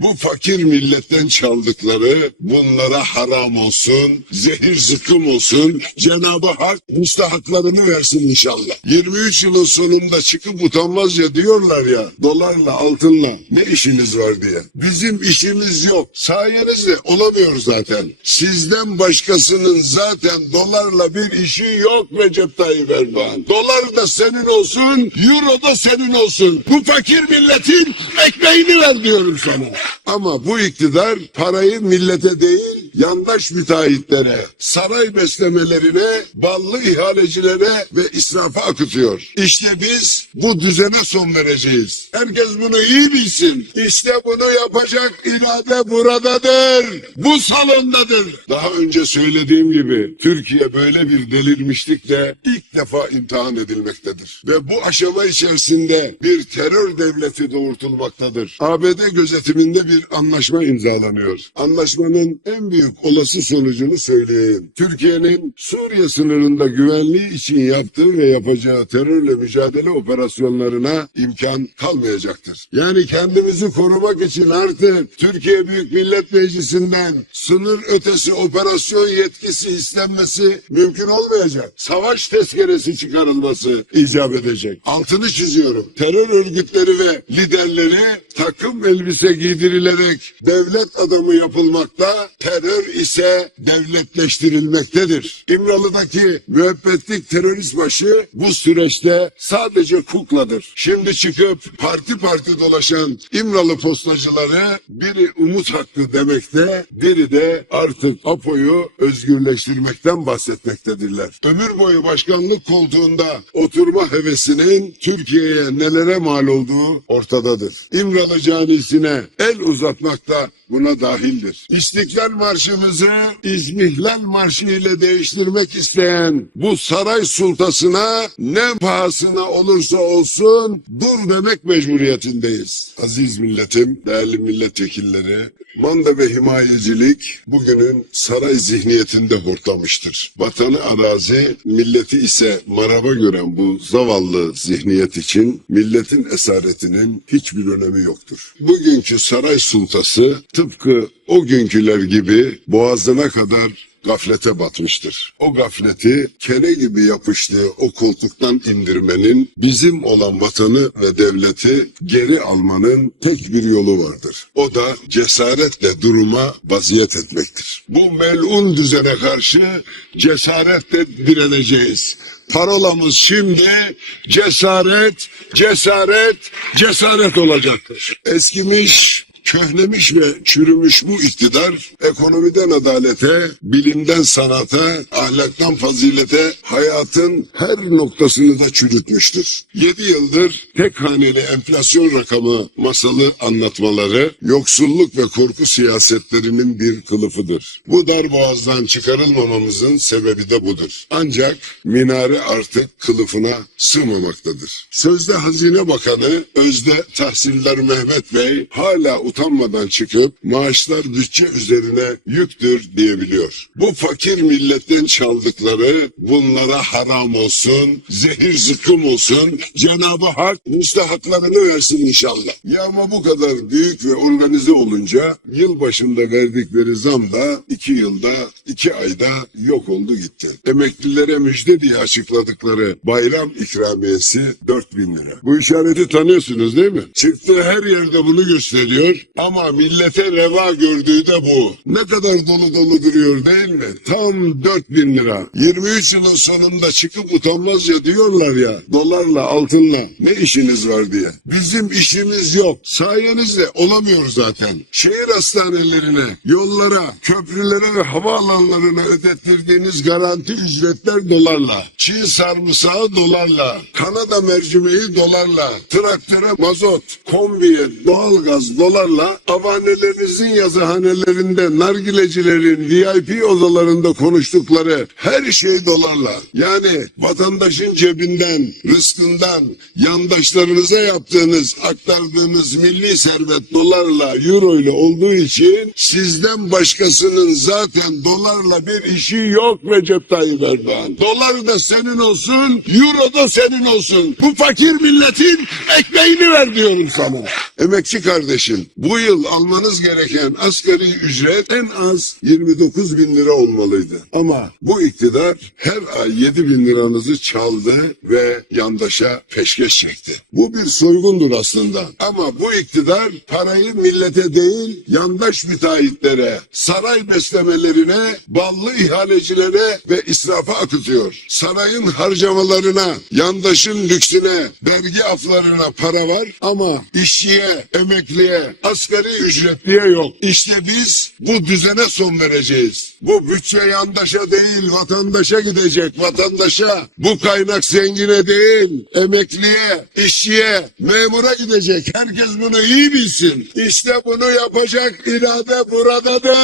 Bu fakir milletten çaldıkları bunlara haram olsun, zehir zıkkım olsun. Cenab-ı Hak müstahaklarını versin inşallah. 23 yılın sonunda çıkıp utanmazca diyorlar ya dolarla altınla ne işiniz var diye. Bizim işimiz yok. Sayenizde olamıyor zaten. Sizden başkasının zaten dolarla bir işi yok Recep Tayyip Erdoğan. Dolar da senin olsun, euro da senin olsun. Bu fakir milletin ekmeğini ver diyorum sana. Ama bu iktidar parayı millete değil, yandaş müteahhitlere, saray beslemelerine, ballı ihalecilere ve israfa akıtıyor. İşte biz bu düzene son vereceğiz. Herkes bunu iyi bilsin. İşte bunu yapacak irade buradadır. Bu salondadır. Daha önce söylediğim gibi Türkiye böyle bir delirmişlikle ilk defa imtihan edilmektedir. Ve bu aşama içerisinde bir terör devleti doğurtulmaktadır. ABD gözetiminde bir anlaşma imzalanıyor. Anlaşmanın en büyük olası sonucunu söyleyeyim. Türkiye'nin Suriye sınırında güvenliği için yaptığı ve yapacağı terörle mücadele operasyonlarına imkan kalmayacaktır. Yani kendimizi korumak için artık Türkiye Büyük Millet Meclisi'nden sınır ötesi operasyon yetkisi istenmesi mümkün olmayacak. Savaş tezkeresi çıkarılması icap edecek. Altını çiziyorum. Terör örgütleri ve liderleri takım elbise giydirilerek devlet adamı yapılmakta, terör ise devletleştirilmektedir. İmralı'daki müebbetlik terörist başı bu süreçte sadece kukladır. Şimdi çıkıp parti parti dolaşan İmralı postacıları biri umut hakkı demekte, biri de artık APO'yu özgürleştirmekten bahsetmektedirler. Ömür boyu başkanlık koltuğunda oturma hevesinin Türkiye'ye nelere mal olduğu ortadadır. İmralı canisine el uzatmakta buna dahildir. İstiklal Marşımızı İzmihlal Marşı ile değiştirmek isteyen bu saray sultasına ne pahasına olursa olsun dur demek mecburiyetindeyiz. Aziz milletim, değerli milletvekilleri, manda ve himayecilik bugünün saray zihniyetinde hortlamıştır. Vatanı arazi, milleti ise maraba gören bu zavallı zihniyet için milletin esaretinin hiçbir önemi yoktur. Bugünkü saray sultası tıpkı o günküler gibi boğazına kadar gaflete batmıştır. O gafleti kene gibi yapıştığı o koltuktan indirmenin bizim olan vatanı ve devleti geri almanın tek bir yolu vardır. O da cesaretle duruma vaziyet etmektir. Bu melun düzene karşı cesaretle direneceğiz. Parolamız şimdi cesaret, cesaret, cesaret olacaktır. Eskimiş, köhnemiş ve çürümüş bu iktidar ekonomiden adalete, bilimden sanata, ahlaktan fazilete hayatın her noktasını da çürütmüştür. 7 yıldır tek haneli enflasyon rakamı masalı anlatmaları yoksulluk ve korku siyasetlerinin bir kılıfıdır. Bu dar boğazdan çıkarılmamamızın sebebi de budur. Ancak minare artık kılıfına sığmamaktadır. Sözde Hazine Bakanı Özde Tahsiller Mehmet Bey hala utanmadan çıkıp maaşlar bütçe üzerine yüktür diyebiliyor. Bu fakir milletten çaldıkları bunlara haram olsun, zehir zıkkım olsun, Cenab-ı Hak müstahaklarını versin inşallah. Ya ama bu kadar büyük ve organize olunca yıl başında verdikleri zam da iki yılda, iki ayda yok oldu gitti. Emeklilere müjde diye açıkladıkları bayram ikramiyesi 4000 lira. Bu işareti tanıyorsunuz değil mi? Çıktığı her yerde bunu gösteriyor ama millete reva gördüğü de bu. Ne kadar dolu dolu duruyor değil mi? Tam 4000 lira. 23 yılın sonunda çıkıp utanmazca diyorlar ya dolarla altınla ne işiniz var diye. Bizim işimiz yok. Sayenizde olamıyor zaten. Şehir hastanelerine, yollara, köprülere ve havaalanlarına ödettirdiğiniz garanti ücretler dolarla. Çin sarımsağı dolarla. Kanada mercimeği dolarla. Traktöre mazot, kombiye doğalgaz dolarla. Avanelerinizin yazıhanelerinde nargilecilerin VIP odalarında konuştukları her şey dolarla. Yani vatandaşın cebinden, rızkından, yandaşlarınıza yaptığınız, aktardığınız milli servet dolarla, euro ile olduğu için sizden başkasının zaten dolarla bir işi yok Recep Tayyip Erdoğan. Dolar da senin olsun, euro da senin olsun. Bu fakir milletin ekmeğini ver diyorum sana. Emekçi kardeşim, bu yıl almanız gereken asgari ücret en az 29 bin lira olmalıydı. Ama bu iktidar her ay 7 bin liranızı çaldı ve yandaşa peşkeş çekti. Bu bir soygundur aslında. Ama bu iktidar parayı millete değil yandaş müteahhitlere, saray beslemelerine, ballı ihalecilere ve israfa akıtıyor. Sarayın harcamalarına, yandaşın lüksüne, vergi aflarına para var ama işçiye, emekliye, asgari ücretliye yok. İşte biz bu düzene son vereceğiz. Bu bütçe yandaşa değil vatandaşa gidecek vatandaşa. Bu kaynak zengine değil emekliye, işçiye, memura gidecek. Herkes bunu iyi bilsin. İşte bunu yapacak irade buradadır.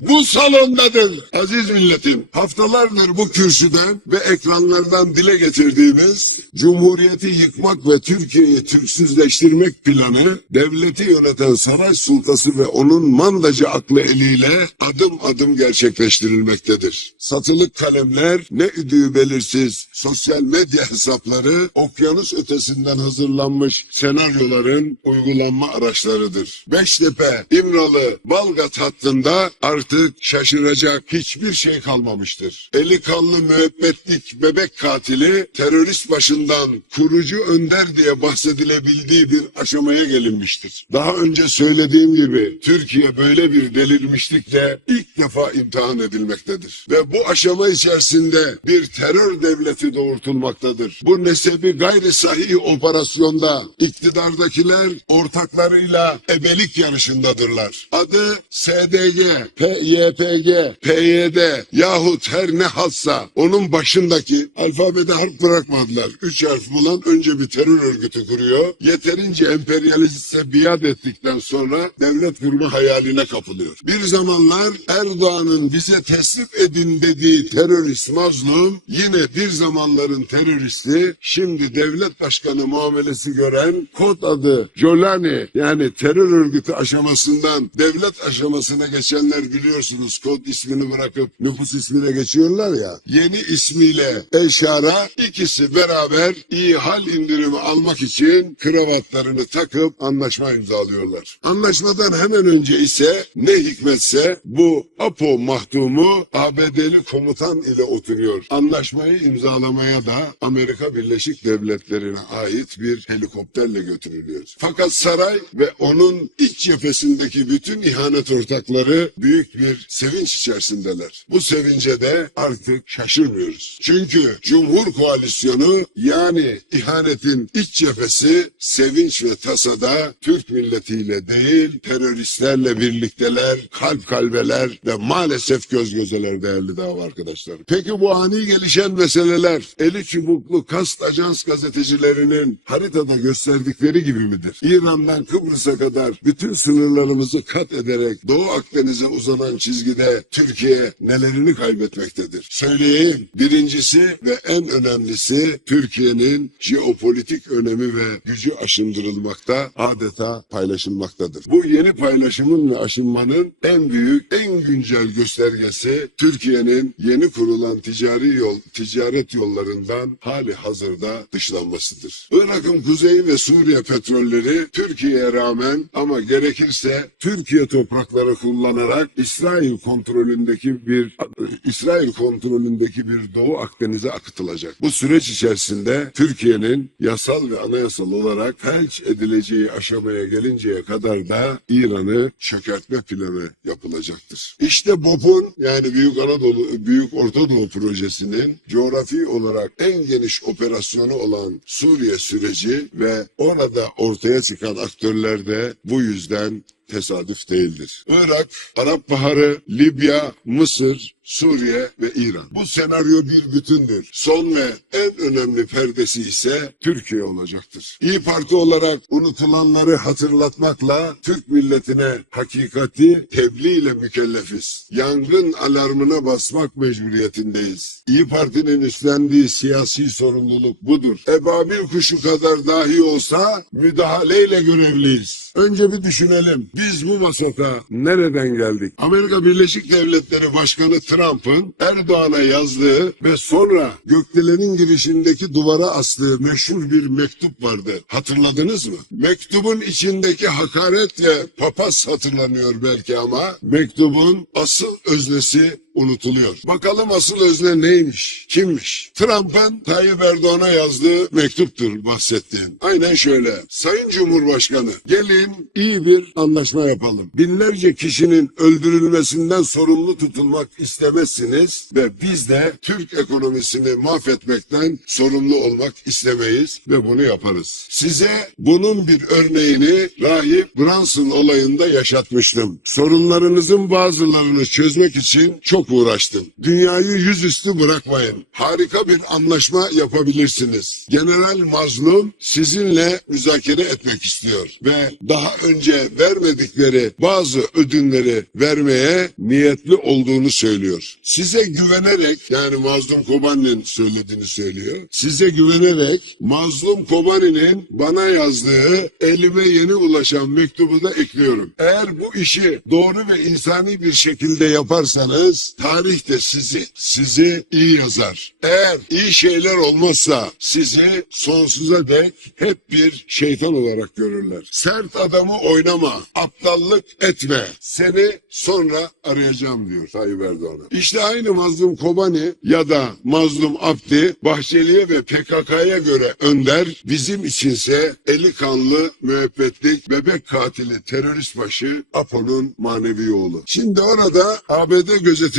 Bu salondadır. Aziz milletim haftalardır bu kürsüden ve ekranlardan dile getirdiğimiz Cumhuriyeti yıkmak ve Türkiye'yi Türksüzleştirmek planı devleti yöneten saray sultası ve onun mandacı aklı eliyle adım adım gerçekleştirilmektedir. Satılık kalemler ne üdüğü belirsiz sosyal medya hesapları okyanus ötesinden hazırlanmış senaryoların uygulanma araçlarıdır. Beştepe, İmralı, Balgat hattında artık şaşıracak hiçbir şey kalmamıştır. Eli kanlı müebbetlik bebek katili terörist başından kurucu önder diye bahsedilebildiği bir aşamaya gelinmiştir. Daha önce söylediğim gibi Türkiye böyle bir delirmişlikle ilk defa imtihan edilmektedir. Ve bu aşama içerisinde bir terör devleti doğurtulmaktadır. Bu nesebi gayri sahih operasyonda iktidardakiler ortaklarıyla ebelik yarışındadırlar. Adı SDG, PYPG, PYD yahut her ne halsa onun başındaki alfabede harf bırakmadılar. Üç harf bulan önce bir terör örgütü kuruyor. Yeterince emperyaliste biat ettikten sonra devlet kurma hayaline kapılıyor. Bir zamanlar Erdoğan'ın bize teslim edin dediği terörist mazlum yine bir zamanların teröristi şimdi devlet başkanı muamelesi gören kod adı Jolani yani terör örgütü aşamasından devlet aşamasına geçenler biliyorsunuz kod ismini bırakıp nüfus ismine geçiyorlar ya yeni ismiyle Eşara ikisi beraber iyi hal indirimi almak için kravatlarını takıp anlaşma imzalıyorlar. Anlaşmadan hemen önce ise ne hikmetse bu APO mahdumu ABD'li komutan ile oturuyor. Anlaşmayı imzalamaya da Amerika Birleşik Devletleri'ne ait bir helikopterle götürülüyor. Fakat saray ve onun iç cephesindeki bütün ihanet ortakları büyük bir sevinç içerisindeler. Bu sevince de artık şaşırmıyoruz. Çünkü Cumhur Koalisyonu yani ihanetin iç cephesi sevinç ve tasada Türk milletiyle değil teröristlerle birlikteler, kalp kalbeler ve maalesef göz gözeler değerli dava arkadaşlar. Peki bu ani gelişen meseleler eli çubuklu kast ajans gazetecilerinin haritada gösterdikleri gibi midir? İran'dan Kıbrıs'a kadar bütün sınırlarımızı kat ederek Doğu Akdeniz'e uzanan çizgide Türkiye nelerini kaybetmektedir? Söyleyeyim. Birincisi ve en önemlisi Türkiye'nin jeopolitik önemi ve gücü aşındırılmakta adeta paylaşılmaktadır. Bu yeni paylaşımın ve aşınmanın en büyük, en güncel göstergesi Türkiye'nin yeni kurulan ticari yol, ticaret yollarından hali hazırda dışlanmasıdır. Irak'ın kuzeyi ve Suriye petrolleri Türkiye'ye rağmen ama gerekirse Türkiye toprakları kullanarak İsrail kontrolündeki bir İsrail kontrolündeki bir Doğu Akdeniz'e akıtılacak. Bu süreç içerisinde Türkiye'nin yasal ve anayasal olarak felç edileceği aşamaya gelinceye kadar da İran'ı çökertme planı yapılacaktır. İşte BOP'un yani Büyük Anadolu, Büyük Orta Doğu projesinin coğrafi olarak en geniş operasyonu olan Suriye süreci ve orada ortaya çıkan aktörler de bu yüzden tesadüf değildir. Irak, Arap Baharı, Libya, Mısır, Suriye ve İran. Bu senaryo bir bütündür. Son ve en önemli perdesi ise Türkiye olacaktır. İyi Parti olarak unutulanları hatırlatmakla Türk milletine hakikati tebliğ ile mükellefiz. Yangın alarmına basmak mecburiyetindeyiz. İyi Parti'nin üstlendiği siyasi sorumluluk budur. Ebabil kuşu kadar dahi olsa müdahaleyle görevliyiz. Önce bir düşünelim. Biz bu masada nereden geldik? Amerika Birleşik Devletleri Başkanı Trump'ın Erdoğan'a yazdığı ve sonra gökdelenin girişindeki duvara astığı meşhur bir mektup vardı. Hatırladınız mı? Mektubun içindeki hakaret ve papaz hatırlanıyor belki ama mektubun asıl öznesi unutuluyor. Bakalım asıl özne neymiş? Kimmiş? Trump'ın Tayyip Erdoğan'a yazdığı mektuptur bahsettiğim. Aynen şöyle. Sayın Cumhurbaşkanı gelin iyi bir anlaşma yapalım. Binlerce kişinin öldürülmesinden sorumlu tutulmak istemezsiniz ve biz de Türk ekonomisini mahvetmekten sorumlu olmak istemeyiz ve bunu yaparız. Size bunun bir örneğini Rahip Brunson olayında yaşatmıştım. Sorunlarınızın bazılarını çözmek için çok uğraştım. Dünyayı yüzüstü bırakmayın. Harika bir anlaşma yapabilirsiniz. General Mazlum sizinle müzakere etmek istiyor ve daha önce vermedikleri bazı ödünleri vermeye niyetli olduğunu söylüyor. Size güvenerek yani Mazlum Kobani'nin söylediğini söylüyor. Size güvenerek Mazlum Kobani'nin bana yazdığı elime yeni ulaşan mektubu da ekliyorum. Eğer bu işi doğru ve insani bir şekilde yaparsanız tarih de sizi sizi iyi yazar. Eğer iyi şeyler olmazsa sizi sonsuza dek hep bir şeytan olarak görürler. Sert adamı oynama, aptallık etme. Seni sonra arayacağım diyor Tayyip Erdoğan'a. İşte aynı Mazlum Kobani ya da Mazlum Abdi, Bahçeli'ye ve PKK'ya göre önder, bizim içinse eli kanlı müebbetlik bebek katili terörist başı Apo'nun manevi oğlu. Şimdi orada ABD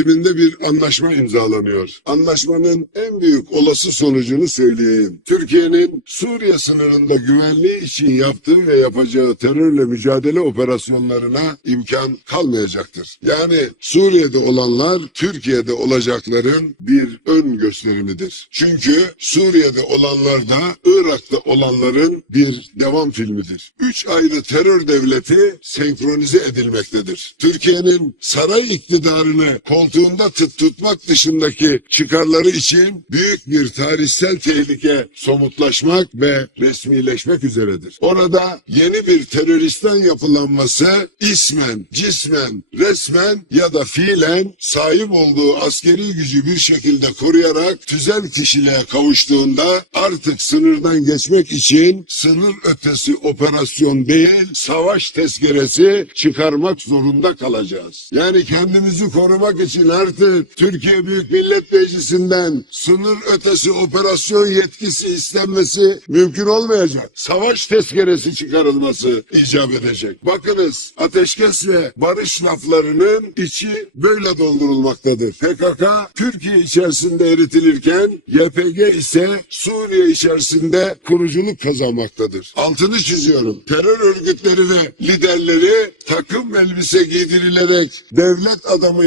gözetiminde bir anlaşma imzalanıyor. Anlaşmanın en büyük olası sonucunu söyleyeyim. Türkiye'nin Suriye sınırında güvenliği için yaptığı ve yapacağı terörle mücadele operasyonlarına imkan kalmayacaktır. Yani Suriye'de olanlar Türkiye'de olacakların bir ön gösterimidir. Çünkü Suriye'de olanlar da Irak'ta olanların bir devam filmidir. Üç ayrı terör devleti senkronize edilmektedir. Türkiye'nin saray iktidarını koltuğunda tut tutmak dışındaki çıkarları için büyük bir tarihsel tehlike somutlaşmak ve resmileşmek üzeredir. Orada yeni bir teröristten yapılanması ismen, cismen, resmen ya da fiilen sahip olduğu askeri gücü bir şekilde koruyarak tüzel kişiliğe kavuştuğunda artık sınırdan geçmek için sınır ötesi operasyon değil savaş tezkeresi çıkarmak zorunda kalacağız. Yani kendimizi korumak için artık Türkiye Büyük Millet Meclisi'nden sınır ötesi operasyon yetkisi istenmesi mümkün olmayacak. Savaş tezkeresi çıkarılması icap edecek. Bakınız ateşkes ve barış laflarının içi böyle doldurulmaktadır. PKK Türkiye içerisinde eritilirken YPG ise Suriye içerisinde kuruculuk kazanmaktadır. Altını çiziyorum. Terör örgütleri ve liderleri takım elbise giydirilerek devlet adamı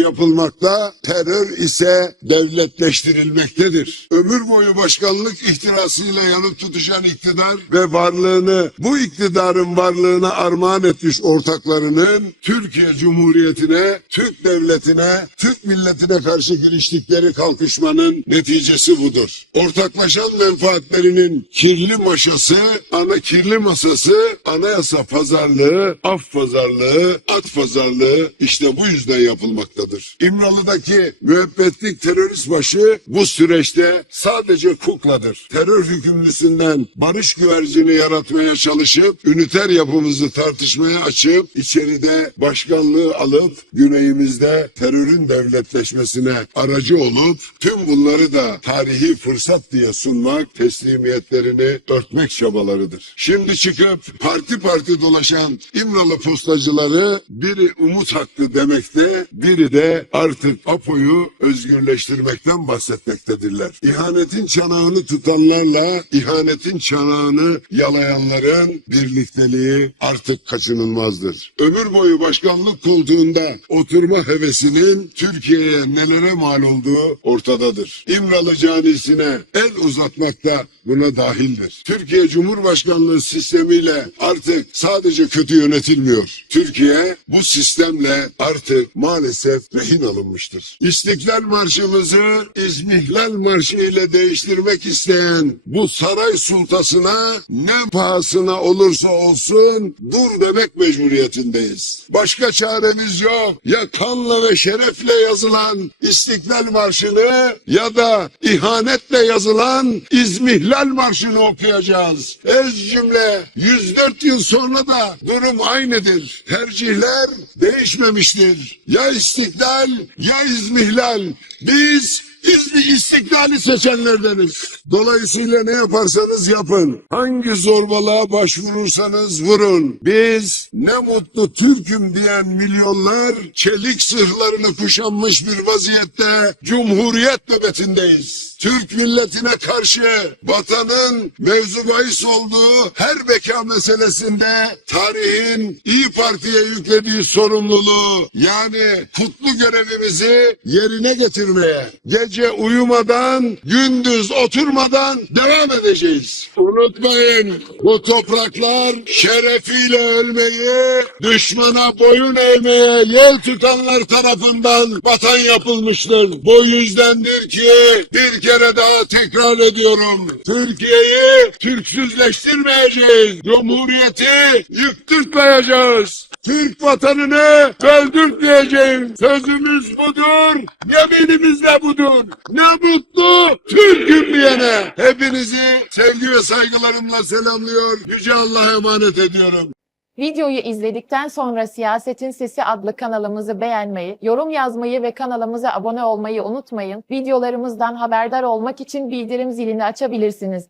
yapılmakta, terör ise devletleştirilmektedir. Ömür boyu başkanlık ihtirasıyla yanıp tutuşan iktidar ve varlığını bu iktidarın varlığına armağan etmiş ortaklarının Türkiye Cumhuriyeti'ne, Türk devletine, Türk milletine karşı giriştikleri kalkışmanın neticesi budur. Ortaklaşan menfaatlerinin kirli maşası, ana kirli masası, anayasa pazarlığı, af pazarlığı, at pazarlığı işte bu yüzden yapılmaktadır. İmralı'daki müebbetlik terörist başı bu süreçte sadece kukladır. Terör hükümlüsünden barış güvercini yaratmaya çalışıp üniter yapımızı tartışmaya açıp içeride başkanlığı alıp güneyimizde terörün devletleşmesine aracı olup tüm bunları da tarihi fırsat diye sunmak teslimiyetlerini örtmek çabalarıdır. Şimdi çıkıp parti parti dolaşan İmralı postacıları biri umut hakkı demekte biri de artık APO'yu özgürleştirmekten bahsetmektedirler. İhanetin çanağını tutanlarla ihanetin çanağını yalayanların birlikteliği artık kaçınılmazdır. Ömür boyu başkanlık koltuğunda oturma hevesinin Türkiye'ye nelere mal olduğu ortadadır. İmralı canisine el uzatmak da buna dahildir. Türkiye Cumhurbaşkanlığı sistemiyle artık sadece kötü yönetilmiyor. Türkiye bu sistemle artık maalesef rehin alınmaktadır. Kazanmıştır. İstiklal Marşımızı İzmihlal Marşı ile değiştirmek isteyen bu saray sultasına ne pahasına olursa olsun dur demek mecburiyetindeyiz. Başka çaremiz yok. Ya kanla ve şerefle yazılan İstiklal Marşı'nı ya da ihanetle yazılan İzmihlal Marşı'nı okuyacağız. Ez cümle 104 yıl sonra da durum aynıdır. Tercihler değişmemiştir. Ya istiklal ya İzmihlal. Biz İzni istiklali seçenlerdeniz. Dolayısıyla ne yaparsanız yapın. Hangi zorbalığa başvurursanız vurun. Biz ne mutlu Türk'üm diyen milyonlar çelik zırhlarını kuşanmış bir vaziyette Cumhuriyet nöbetindeyiz. Türk milletine karşı vatanın mevzu bahis olduğu her beka meselesinde tarihin İyi Parti'ye yüklediği sorumluluğu yani kutlu görevimizi yerine getirmeye gece uyumadan gündüz oturmadan devam edeceğiz. Unutmayın bu topraklar şerefiyle ölmeyi düşmana boyun eğmeye yol tutanlar tarafından vatan yapılmıştır. Bu yüzdendir ki bir kere daha tekrar ediyorum. Türkiye'yi Türksüzleştirmeyeceğiz. Cumhuriyeti yıktırtmayacağız. Türk vatanını öldürtmeyeceğim. Sözümüz budur. Yeminimiz de budur. Ne mutlu Türk'üm diyene. Hepinizi sevgi ve saygılarımla selamlıyor. Yüce Allah'a emanet ediyorum. Videoyu izledikten sonra Siyasetin Sesi adlı kanalımızı beğenmeyi, yorum yazmayı ve kanalımıza abone olmayı unutmayın. Videolarımızdan haberdar olmak için bildirim zilini açabilirsiniz.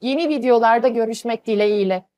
Yeni videolarda görüşmek dileğiyle.